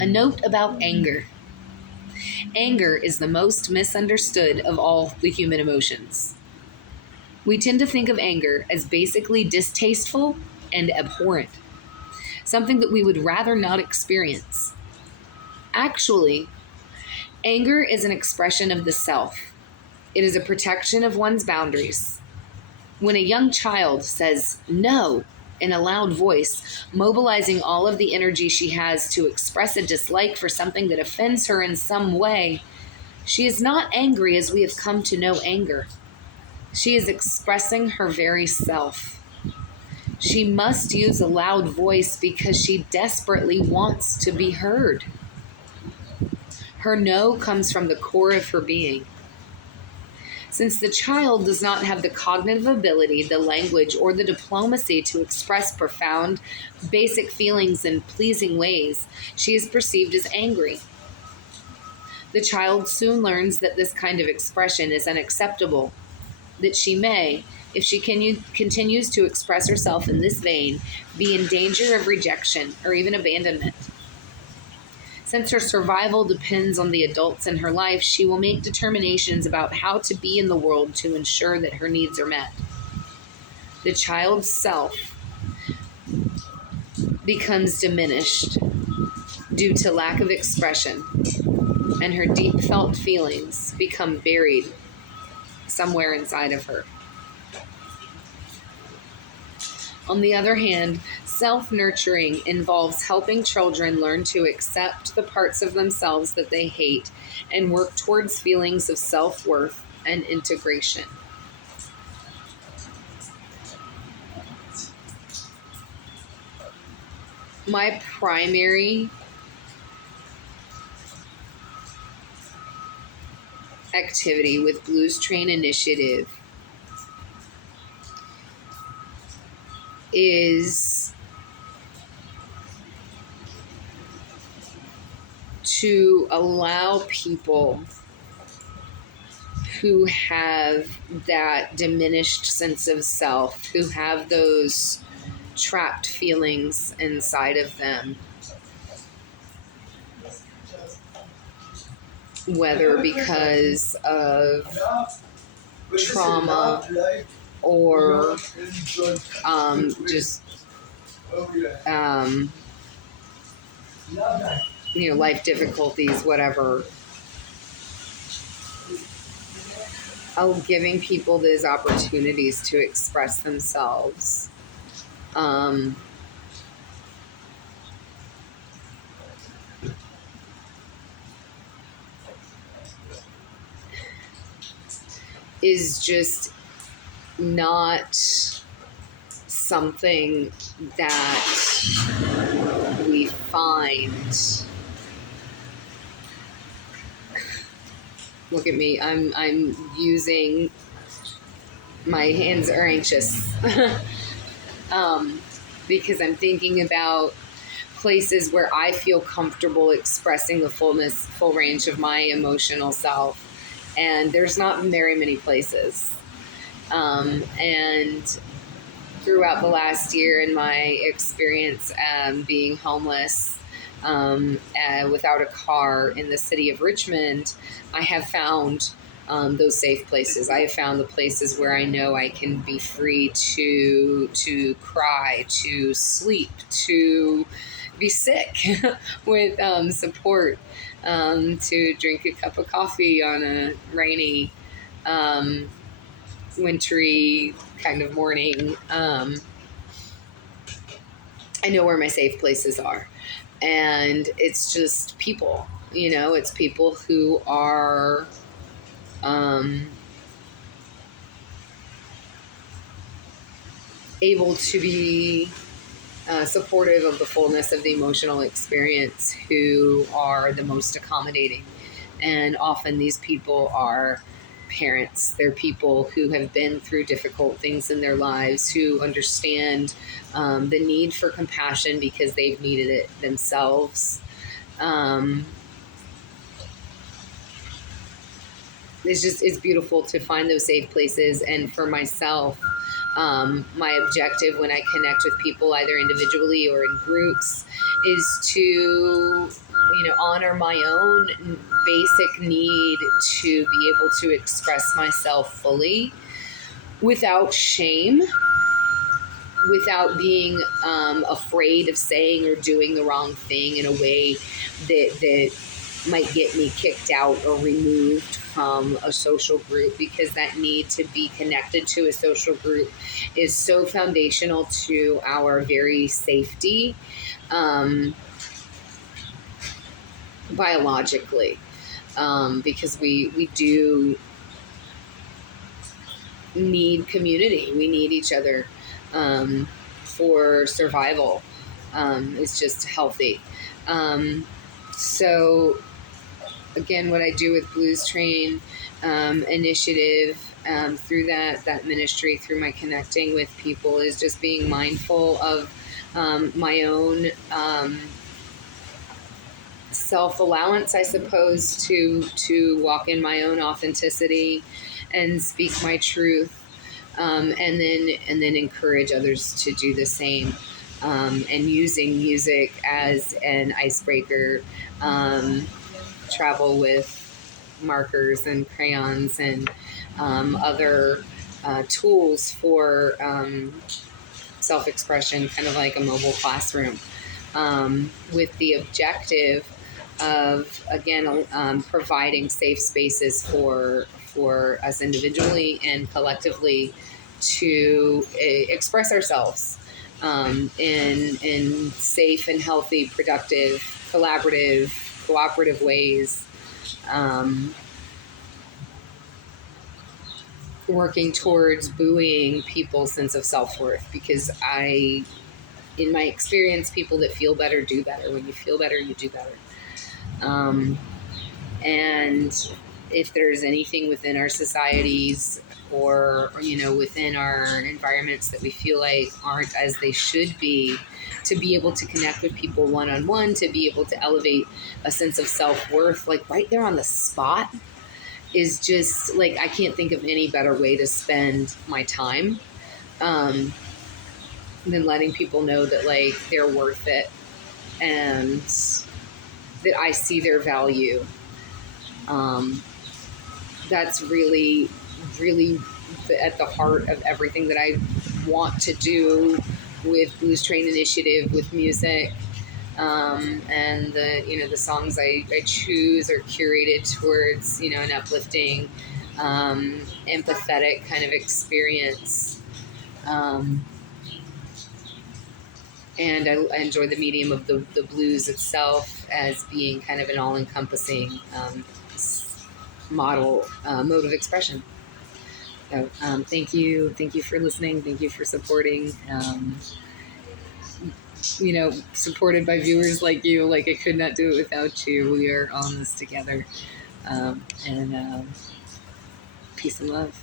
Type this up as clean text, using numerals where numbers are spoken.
A note about anger. Anger is the most misunderstood of all the human emotions. We tend to think of anger as basically distasteful and abhorrent, something that we would rather not experience. Actually, anger is an expression of the self. It is a protection of one's boundaries. When a young child says no in a loud voice, mobilizing all of the energy she has to express a dislike for something that offends her in some way, she is not angry as we have come to know anger. She is expressing her very self. She must use a loud voice because she desperately wants to be heard. Her no comes from the core of her being. Since the child does not have the cognitive ability, the language, or the diplomacy to express profound, basic feelings in pleasing ways, she is perceived as angry. The child soon learns that this kind of expression is unacceptable, that she may, if she continues to express herself in this vein, be in danger of rejection or even abandonment. Since her survival depends on the adults in her life, she will make determinations about how to be in the world to ensure that her needs are met. The child's self becomes diminished due to lack of expression, and her deep felt feelings become buried somewhere inside of her. On the other hand, self-nurturing involves helping children learn to accept the parts of themselves that they hate and work towards feelings of self-worth and integration. My primary activity with Blues Train Initiative is to allow people who have that diminished sense of self, who have those trapped feelings inside of them, whether because of trauma or just life difficulties, whatever. Giving people those opportunities to express themselves. Is just not something that we find. Look at me. I'm using, my hands are anxious because I'm thinking about places where I feel comfortable expressing the full range of my emotional self. And there's not very many places. And throughout the last year in my experience being homeless, without a car in the city of Richmond, I have found those safe places. I have found the places where I know I can be free to cry, to sleep, to be sick with support, to drink a cup of coffee on a rainy, wintry kind of morning. I know where my safe places are. And it's just people, it's people who are able to be supportive of the fullness of the emotional experience, who are the most accommodating. And often these people are parents. They're people who have been through difficult things in their lives, who understand the need for compassion because they've needed it themselves. It's beautiful to find those safe places. And for myself, my objective when I connect with people, either individually or in groups, is to honor my own basic need to be able to express myself fully without shame, without being afraid of saying or doing the wrong thing in a way that might get me kicked out or removed from a social group, because that need to be connected to a social group is so foundational to our very safety, um, biologically, because we do need community. We need each other, for survival. It's just healthy. So again, what I do with Blues Train initiative, through that ministry, through my connecting with people, is just being mindful of my own self allowance, I suppose, to walk in my own authenticity and speak my truth, and then encourage others to do the same, and using music as an icebreaker. Travel with markers and crayons and other tools for self expression, kind of like a mobile classroom, with the objective of, again, providing safe spaces for us individually and collectively to express ourselves, in safe and healthy, productive, collaborative, cooperative ways, um, working towards buoying people's sense of self-worth, because in my experience, people that feel better do better. When you feel better, you do better. um, and if there's anything within our societies, or within our environments, that we feel like aren't as they should be, to be able to connect with people one-on-one, to be able to elevate a sense of self-worth, like right there on the spot, is just like, I can't think of any better way to spend my time, um, than letting people know that, like, they're worth it, and that I see their value. Um, that's really, really at the heart of everything that I want to do with Blues Train Initiative, with music, and the songs I choose are curated towards an uplifting, empathetic kind of experience. Um, and I enjoy the medium of the blues itself as being kind of an all-encompassing, mode of expression. So thank you for listening. Thank you for supporting. Supported by viewers like you. Like, I could not do it without you. We are on this together. And peace and love.